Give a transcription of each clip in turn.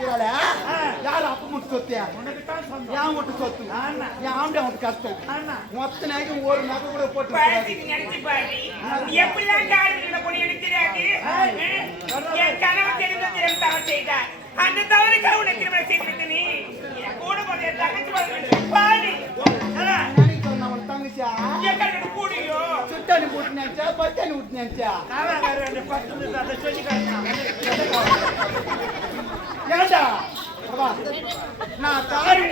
யாரு அப்ப மட்டும் சொத்தியா ஏன் மட்டும் சொத்து என் ஆம்பளை மட்டும் கஷ்டம் மொத்த நேரம் ஒரு நகை கூட போட்டு நினைச்சு பாரு எப்படிலாம் காரணம் போய் எனக்கு தெரியாது என் கணவன் தெரியும் தவறு செய்தார் அந்த தவறுக்காக உனக்கு திருமணம் செய்திருக்க நீ கூட போது தங்கச்சி பாரு தங்கச்சியா கூடியோ சுட்டாணி போட்டு நினைச்சா பத்தாணி விட்டு நினைச்சா ஏண்டா நான் காரி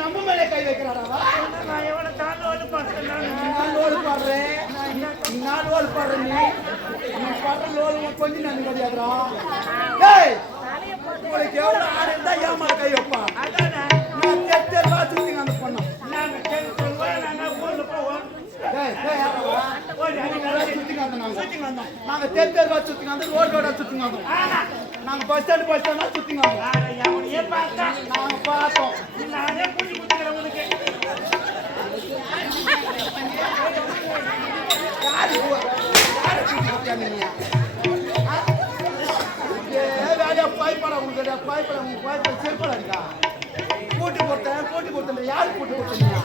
நம்ம மேலே கை வைக்கிறாடாவா நான் எவ்வளவு தாண்டோடு பாடுறேன் நான் லோல் பாடுறேன் நீ பாடுற லோல் கொஞ்சம் நன்றி கிடையாதுரா உங்களுக்கு எவ்வளவு ஆடு இருந்தா ஏமாற கை வைப்பா நான் தெருவா சுத்திங்க அந்த பொண்ணு நாங்க தெருவா சுத்திங்க அந்த ரோடோட சுத்திங்க நாங்க பஸ் ஸ்டாண்ட் சுத்திங்க நாங்க பார்த்தோம் வேலையா பாய்ப்படா உங்க பாய்ப்பட உங்க பாய்ப்பட செருப்படா இருக்கா போட்டி கொடுத்தேன் யாரு போட்டி கொடுத்தீங்க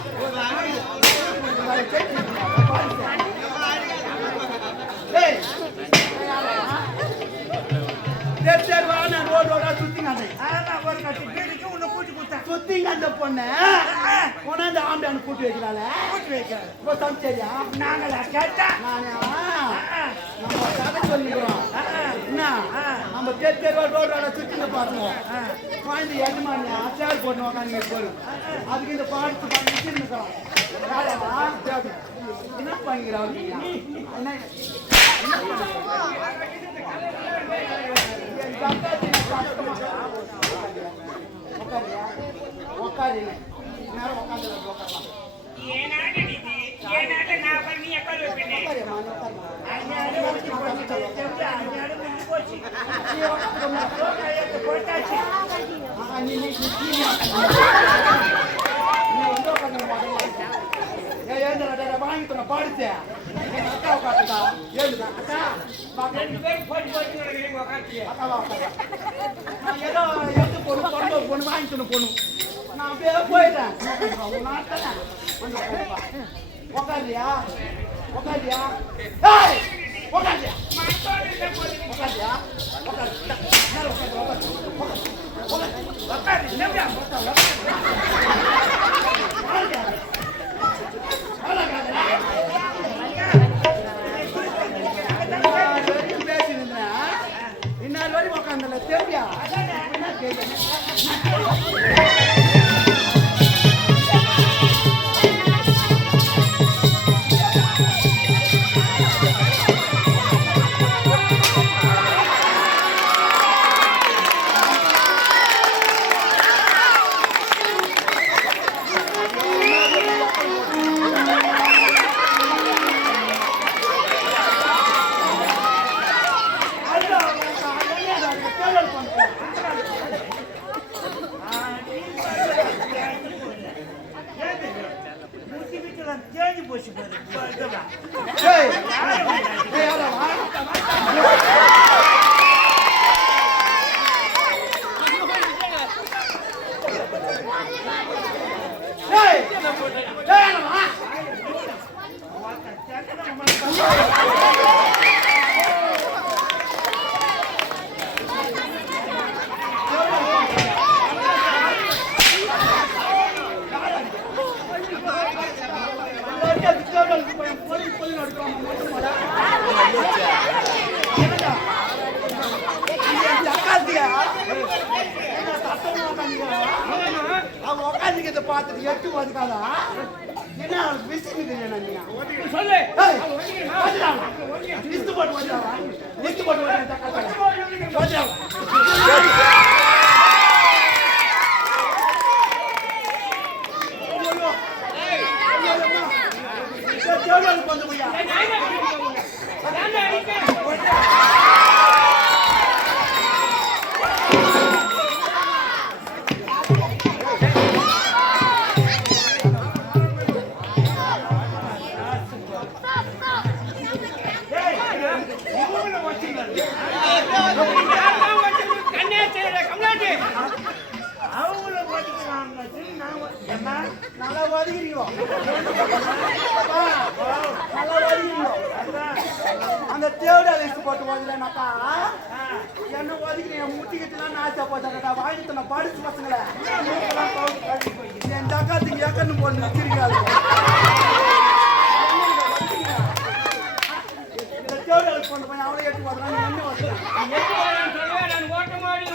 சரி வா நான் ரோடோட சுத்திங்க சுத்திங்க அந்த பொண்ணு கொண்டாந்து ஆம்பளை கூட்டி வைக்கிறாள் சரியா நாங்களா கேட்டா நம்ம கதை சொல்லிக்கிறோம் என்ன நம்ம தெருவா ரோடோட சுத்திங்க பார்த்துவோம் குழந்தை எஜமானியா சேர் போட்டு உக்காந்து போறோம் அதுக்கு இந்த பாட்டு பண்ணிக்கலாம் என்ன பண்ணிக்கிறாங்க வாங்கிட்டு பாடுச்சே அக்காவை காட்டுதா ஏழுதா ஏதோ எடுத்து போகணும் பொண்ணு வாங்கிட்டு போகணும் நான் அப்படியே போயிட்டேன் உக்காந்தியா உக்காந்தியா உக்காந்தியா உக்காந்தியா இன்னொரு வரை உக்காந்தல தெரியா பார்த்துட்டு எட்டு வந்துக்காதா என்ன அவனுக்கு விசிட்டு சொல்லு லிஸ்ட் போட்டு வந்துடா லிஸ்ட் போட்டு வந்து கண்ணே தெரியல கம்லாட்டி அவங்கள ஒதுக்கிறாங்க என்ன நல்லா ஒதுக்கிறீங்க நல்லா ஒதுக்கிறீங்க அந்த தேவடா லிஸ்ட் போட்டு ஒதுக்கலனாக்கா என்ன ஒதுக்கிறீங்க முட்டிக்கிட்டுலாம் நாச்சா போட்டாக்கா வாங்கிட்டு நான் படிச்சு பசங்கள என் தக்காத்துக்கு ஏக்கன்னு போட்டு வச்சிருக்காங்க இந்த தேவடா லிஸ்ட் கொண்டு போய் அவளை எட்டு போடுறாங்க என்ன வச்சுக்கலாம் நான் ஓட்ட மாடி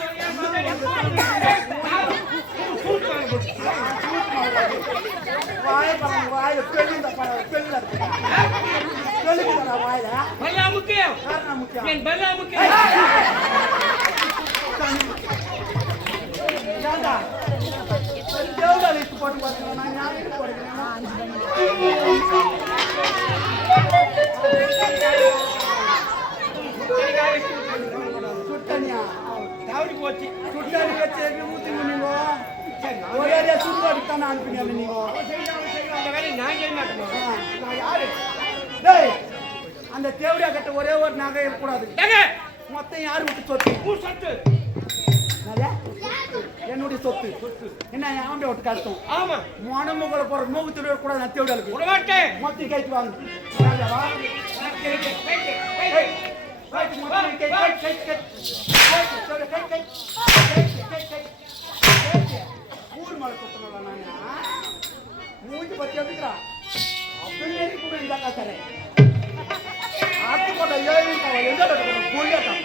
வாயில பெருந்த பெருந்த சொல்லுங்க வாயில பல்லா முக்கியம் காரணம் முக்கியம் என் பல்லா முக்கியம் ஏண்டா தேவடா லிஸ்ட் போட்டு பார்த்தீங்கன்னா நான் ஞாபகம் போடுறேன் சுட்டனியா தவறி போச்சு சுட்டனி வச்சு ஊத்தி நீங்க ஒரே சுடுகாடு தானே அனுப்பிங்க நீங்க அந்த வேலையை நான் செய்ய மாட்டேன் நான் யாரு டேய் அந்த தேவடியா கட்ட ஒரே ஒரு நகை இருக்கக்கூடாது ஏங்க மொத்தம் யாரு விட்டு சொத்து ஊர் சொத்து என்னுடைய சொத்து என்ன ஆம்பளை விட்டு கஷ்டம் ஆமா மனமுகளை போற மூகுத்து விடக்கூடாது நான் தேவடியாளுக்கு விட மாட்டேன் மொத்தம் கைக்கு வாங்க ஊர் மலை சுத்தணும் மூஞ்சி பத்தி எப்படிக்கிறா அப்படியே கூட இருந்தாங்க சரி ஆத்து போட்ட ஏழு எந்த பொய்யாட்டம்